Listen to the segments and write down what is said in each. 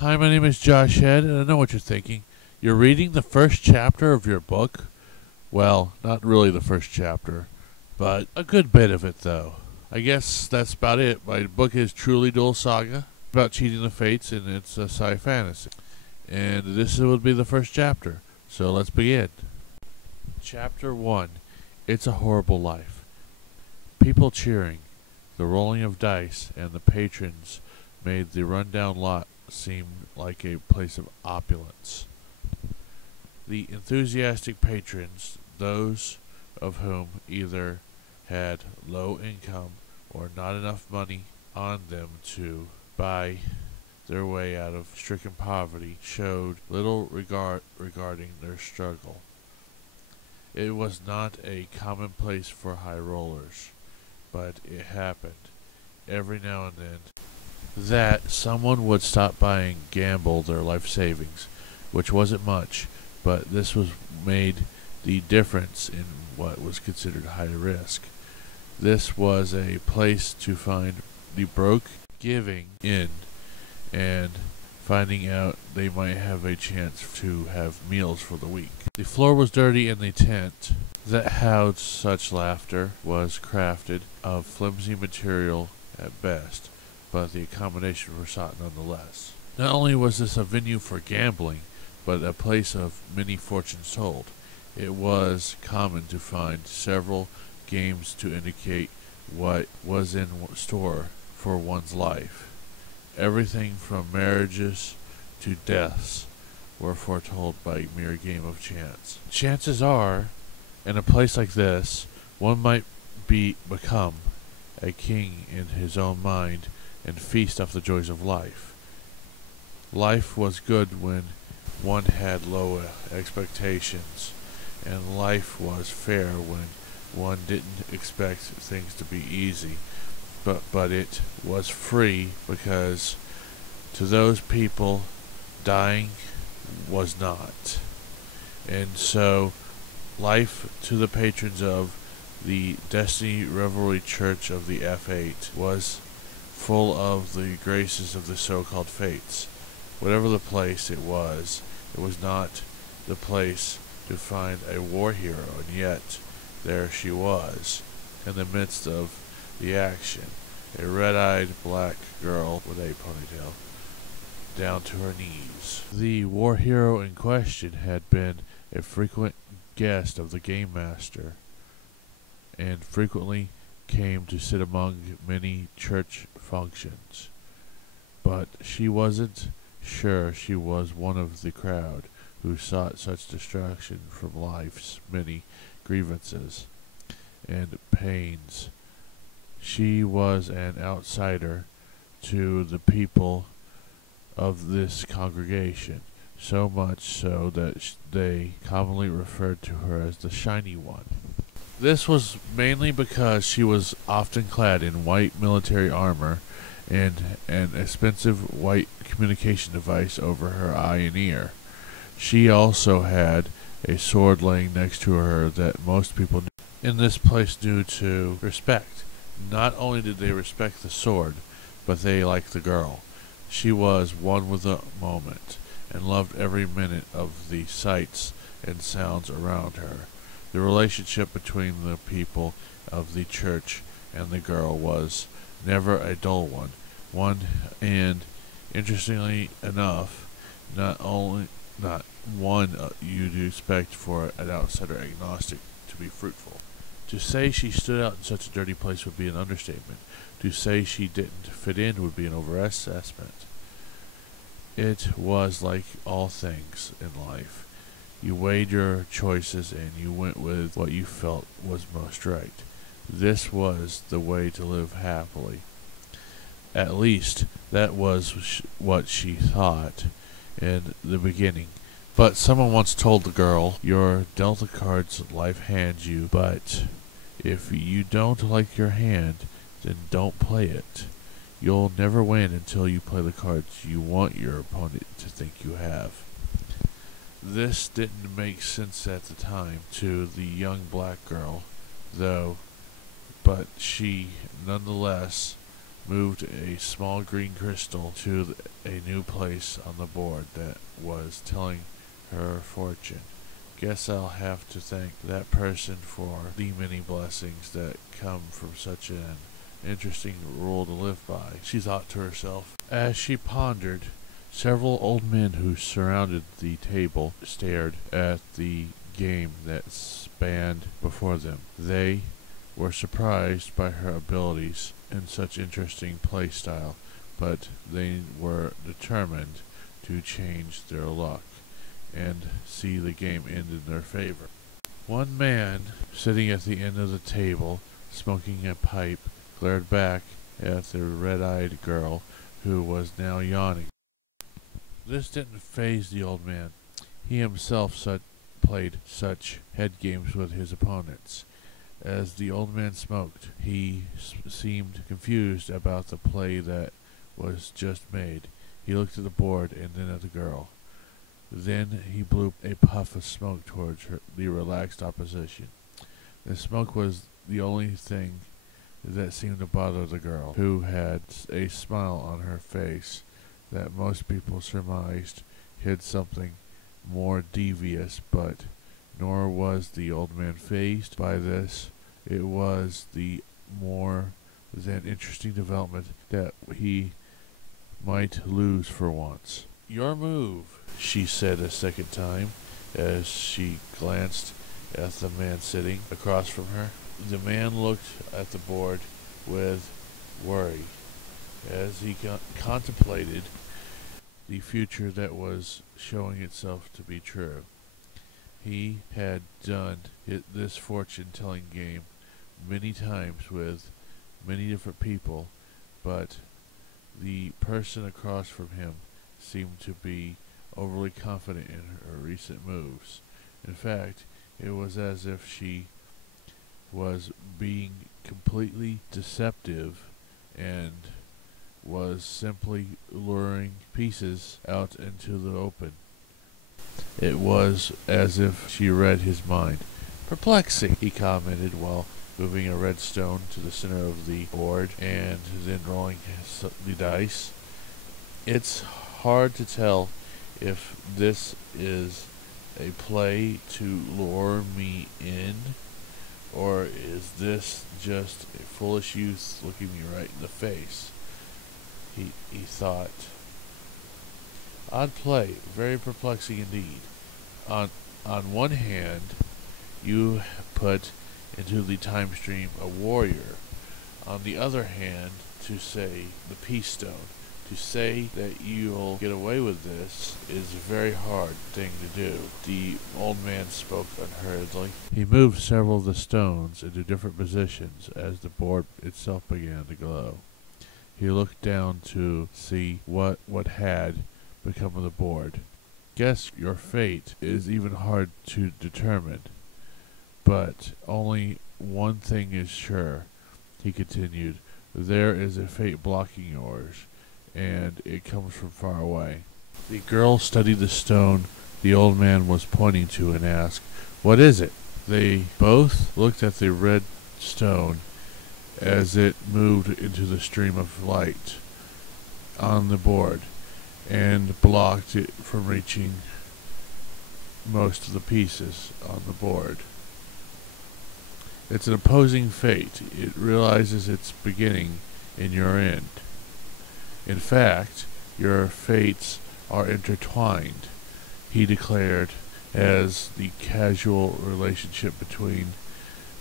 Hi, my name is Josh Head, and I know what you're thinking. You're reading the first chapter of your book? Well, not really the first chapter, but a good bit of it, though. I guess that's about it. My book is truly dual saga, about cheating the fates, and it's a sci fantasy. And this would be the first chapter, so let's begin. Chapter 1. It's a Horrible Life. People cheering, the rolling of dice, and the patrons made the rundown lot seem like a place of opulence. The enthusiastic patrons, those of whom either had low income or not enough money on them to buy their way out of stricken poverty, showed little regard regarding their struggle. It was not a commonplace for high rollers, but it happened every now and then that someone would stop by and gamble their life savings, which wasn't much, but this was made the difference in what was considered high risk. This was a place to find the broke giving in and finding out they might have a chance to have meals for the week. The floor was dirty and the tent that housed such laughter was crafted of flimsy material at best, but the accommodations were sought nonetheless. Not only was this a venue for gambling, but a place of many fortunes told. It was common to find several games to indicate what was in store for one's life. Everything from marriages to deaths were foretold by mere game of chance. Chances are, in a place like this, one might become a king in his own mind and feast off the joys of life. Life was good when one had low expectations, and life was fair when one didn't expect things to be easy, but it was free because to those people dying was not. And so life to the patrons of the Destiny Revelry Church of the F8 was full of the graces of the so-called fates. Whatever the place it was not the place to find a war hero, and yet there she was, in the midst of the action, a red-eyed black girl with a ponytail down to her knees. The war hero in question had been a frequent guest of the Game Master, and frequently came to sit among many church functions. But she wasn't sure she was one of the crowd who sought such distraction from life's many grievances and pains. She was an outsider to the people of this congregation, so much so that they commonly referred to her as the Shiny One. This was mainly because she was often clad in white military armor and an expensive white communication device over her eye and ear. She also had a sword laying next to her that most people in this place knew to respect. Not only did they respect the sword, but they liked the girl. She was one with the moment, and loved every minute of the sights and sounds around her. The relationship between the people of the church and the girl was never a dull one. And interestingly enough, not one you'd expect for an outsider agnostic to be fruitful. To say she stood out in such a dirty place would be an understatement. To say she didn't fit in would be an overassessment. It was like all things in life. You weighed your choices and you went with what you felt was most right. This was the way to live happily. At least, that was what she thought in the beginning. But someone once told the girl, "Your dealt the cards life hands you, but if you don't like your hand, then don't play it. You'll never win until you play the cards you want your opponent to think you have." This didn't make sense at the time to the young black girl, though, but she nonetheless moved a small green crystal to a new place on the board that was telling her fortune. Guess I'll have to thank that person for the many blessings that come from such an interesting rule to live by, she thought to herself. As she pondered, several old men who surrounded the table stared at the game that spanned before them. They were surprised by her abilities in such interesting play style, but they were determined to change their luck and see the game end in their favor. One man, sitting at the end of the table, smoking a pipe, glared back at the red-eyed girl, who was now yawning. This didn't faze the old man. He himself played such head games with his opponents. As the old man smoked, he seemed confused about the play that was just made. He looked at the board and then at the girl. Then he blew a puff of smoke towards the relaxed opposition. The smoke was the only thing that seemed to bother the girl, who had a smile on her face that most people surmised hid something more devious, but nor was the old man fazed by this. It was the more than interesting development that he might lose for once. Your move, she said a second time, as she glanced at the man sitting across from her. The man looked at the board with worry as he contemplated the future that was showing itself to be true. He had done this fortune-telling game many times with many different people, but the person across from him seemed to be overly confident in her recent moves. In fact, it was as if she was being completely deceptive and was simply luring pieces out into the open. It was as if she read his mind. Perplexing, he commented while moving a red stone to the center of the board and then rolling the dice. It's hard to tell if this is a play to lure me in, or is this just a foolish youth looking me right in the face? He thought. Odd play, very perplexing indeed. On one hand, you put into the time stream a warrior. On the other hand, to say the peace stone. To say that you'll get away with this is a very hard thing to do. The old man spoke unhurriedly. He moved several of the stones into different positions as the board itself began to glow. He looked down to see what had become of the board. Guess your fate is even hard to determine. But only one thing is sure, he continued. There is a fate blocking yours, and it comes from far away. The girl studied the stone the old man was pointing to and asked, "What is it?" They both looked at the red stone as it moved into the stream of light on the board and blocked it from reaching most of the pieces on the board. It's an opposing fate. It realizes its beginning in your end. In fact, your fates are intertwined, he declared, as the casual relationship between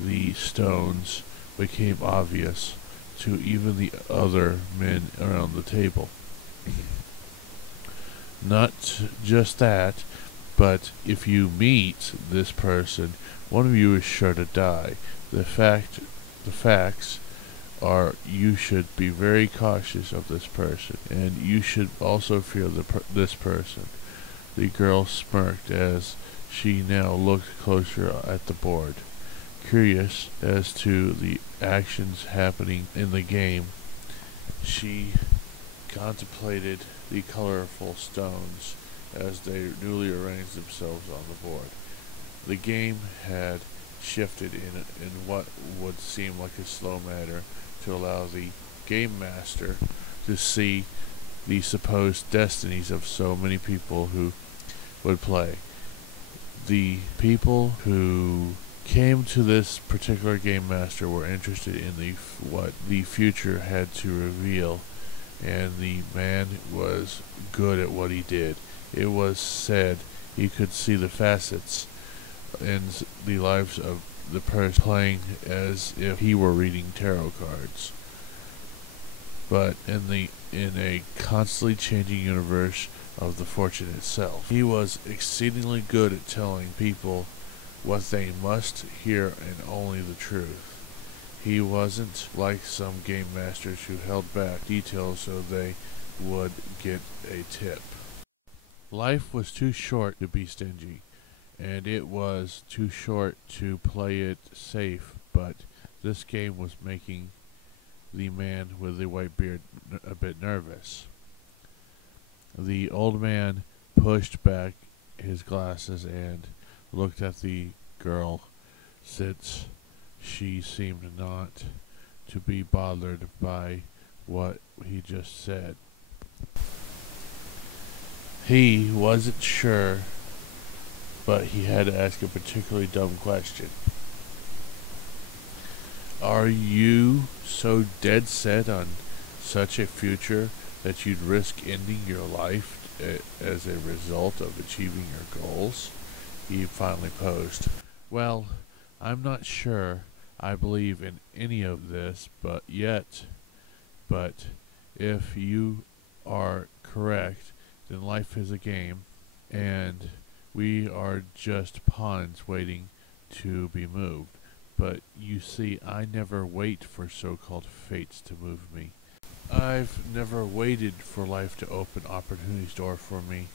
the stones became obvious to even the other men around the table. Not just that, but if you meet this person, one of you is sure to die. The facts are you should be very cautious of this person, and you should also fear this person. The girl smirked as she now looked closer at the board. Curious as to the actions happening in the game, she contemplated the colorful stones as they newly arranged themselves on the board. The game had shifted in what would seem like a slow manner to allow the game master to see the supposed destinies of so many people who would play. The people who came to this particular game master were interested in what the future had to reveal, and the man was good at what he did. It was said he could see the facets in the lives of the person playing as if he were reading tarot cards. But in a constantly changing universe of the fortune itself, he was exceedingly good at telling people what they must hear and only the truth. He wasn't like some game masters who held back details so they would get a tip. Life was too short to be stingy, and it was too short to play it safe, but this game was making the man with the white beard a bit nervous. The old man pushed back his glasses and looked at the girl, since she seemed not to be bothered by what he just said. He wasn't sure, but he had to ask a particularly dumb question. Are you so dead set on such a future that you'd risk ending your life as a result of achieving your goals? He finally posed. Well, I'm not sure I believe in any of this, but if you are correct, then life is a game, and we are just pawns waiting to be moved. But you see, I never wait for so-called fates to move me. I've never waited for life to open opportunities door for me.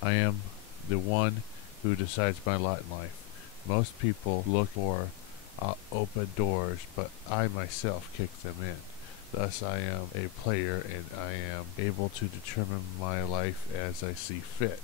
I am the one who decides my lot in life. Most people look for open doors, but I myself kick them in. Thus I am a player, and I am able to determine my life as I see fit.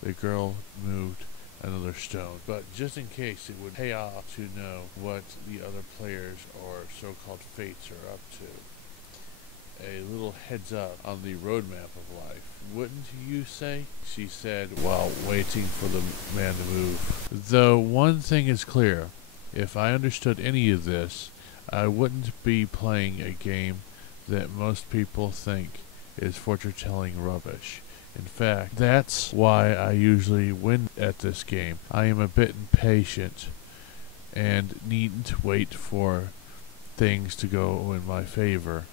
The girl moved another stone, but just in case, it would pay off to know what the other players or so-called fates are up to. A little heads up on the roadmap of life, wouldn't you say? She said while waiting for the man to move. Though one thing is clear, if I understood any of this, I wouldn't be playing a game that most people think is fortune-telling rubbish. In fact, that's why I usually win at this game. I am a bit impatient and needn't wait for things to go in my favor.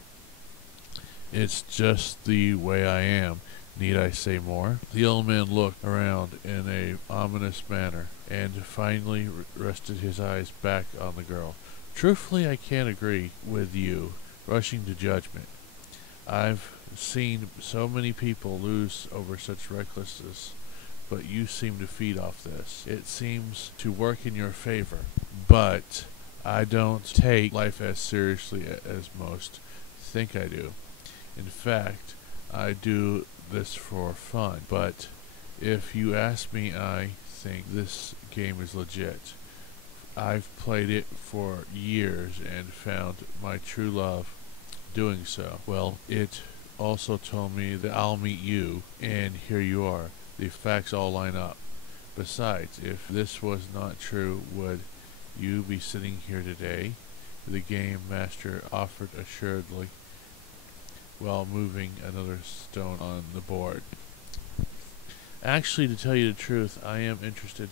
It's just the way I am. Need I say more? The old man looked around in a ominous manner and finally rested his eyes back on the girl. Truthfully, I can't agree with you rushing to judgment. I've seen so many people lose over such recklessness, but you seem to feed off this. It seems to work in your favor, but I don't take life as seriously as most think I do. In fact, I do this for fun, but if you ask me, I think this game is legit. I've played it for years and found my true love doing so. Well, it also told me that I'll meet you, and here you are. The facts all line up. Besides, if this was not true, would you be sitting here today? The game master offered assuredly, while moving another stone on the board. Actually, to tell you the truth, I am interested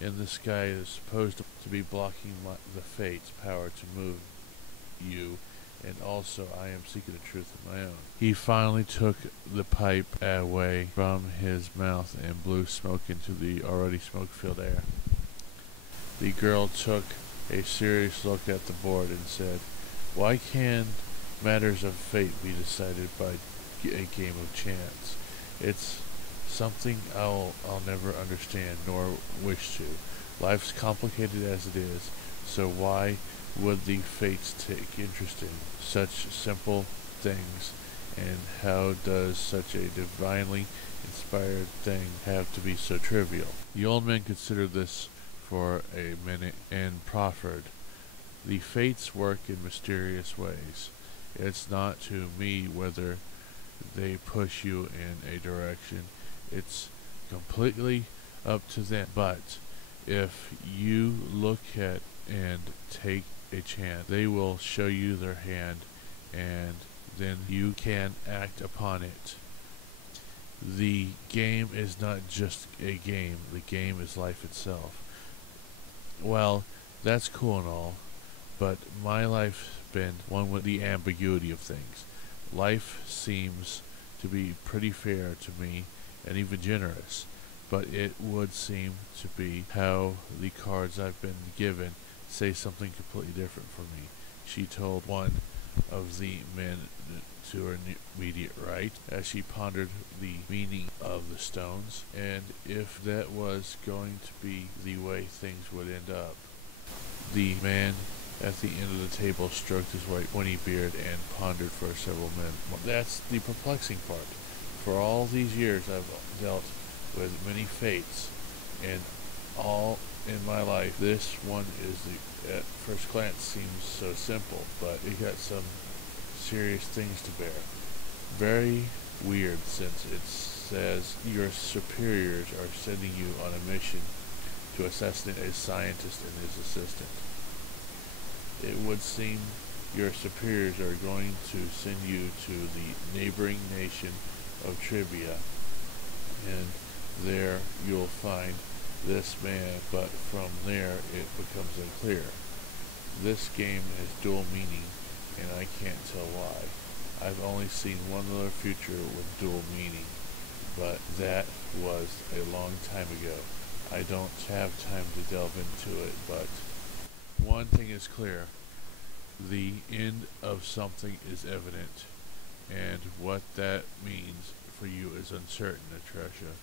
in this guy that is supposed to be blocking the fate's power to move you, and also I am seeking the truth of my own. He finally took the pipe away from his mouth and blew smoke into the already smoke-filled air. The girl took a serious look at the board and said, "Why can't matters of fate be decided by a game of chance? It's something I'll never understand nor wish to. Life's complicated as it is, so why would the fates take interest in such simple things, and how does such a divinely inspired thing have to be so trivial?" The old man considered this for a minute and proffered, "The fates work in mysterious ways. It's not to me whether they push you in a direction. It's completely up to them. But if you look at and take a chance, they will show you their hand, and then you can act upon it. The game is not just a game. The game is life itself. Well, that's cool and all, but my life's been one with the ambiguity of things. Life seems to be pretty fair to me and even generous, but it would seem to be how the cards I've been given say something completely different from me. She told one of the men to her immediate right as she pondered the meaning of the stones, and if that was going to be the way things would end up. The man at the end of the table stroked his white pointy beard and pondered for several minutes. That's the perplexing part. For all these years I've dealt with many fates, and all in my life, this one at first glance seems so simple, but it got some serious things to bear. Very weird, since it says your superiors are sending you on a mission to assassinate a scientist and his assistant. It would seem your superiors are going to send you to the neighboring nation of Trivia, and there you'll find this man, but from there it becomes unclear. This game has dual meaning, and I can't tell why. I've only seen one other future with dual meaning, but that was a long time ago. I don't have time to delve into it, but one thing is clear. The end of something is evident, and what that means for you is uncertain, Atresia.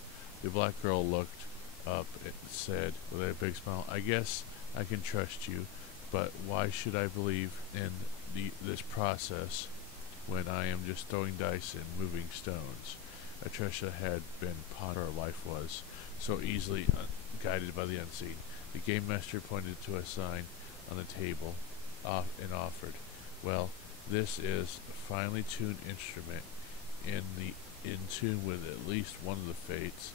The black girl looked up and said with a big smile, I guess I can trust you, but why should I believe in this process when I am just throwing dice and moving stones? Atresia had been pondering her life was, so easily guided by the unseen. The game master pointed to a sign on the table and offered, well, this is a finely tuned instrument in tune with at least one of the fates,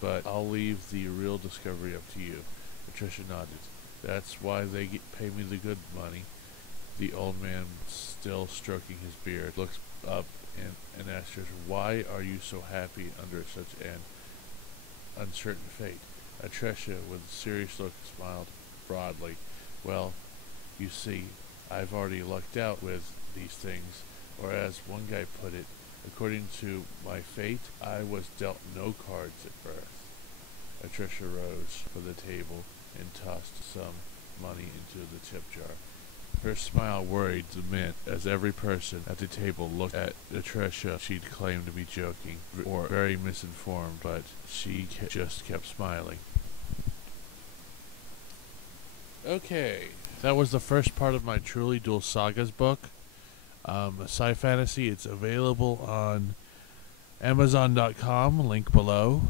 but I'll leave the real discovery up to you. Patricia nodded. That's why they pay me the good money. The old man, still stroking his beard, looked up and asked her, why are you so happy under such an uncertain fate? Atresia, with a serious look, smiled broadly. Well, you see, I've already lucked out with these things, or as one guy put it, according to my fate, I was dealt no cards at birth. Atresia rose from the table and tossed some money into the tip jar. Her smile worried the men, as every person at the table looked at Atresia. She'd claimed to be joking or very misinformed, but she just kept smiling. Okay, that was the first part of my Truly Dual Sagas book. Sci Fantasy. It's available on Amazon.com, link below,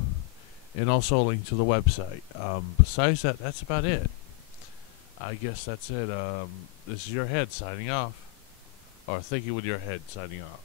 and also a link to the website. Besides that, that's about it. I guess that's it. This is your head signing off. Or thinking with your head signing off.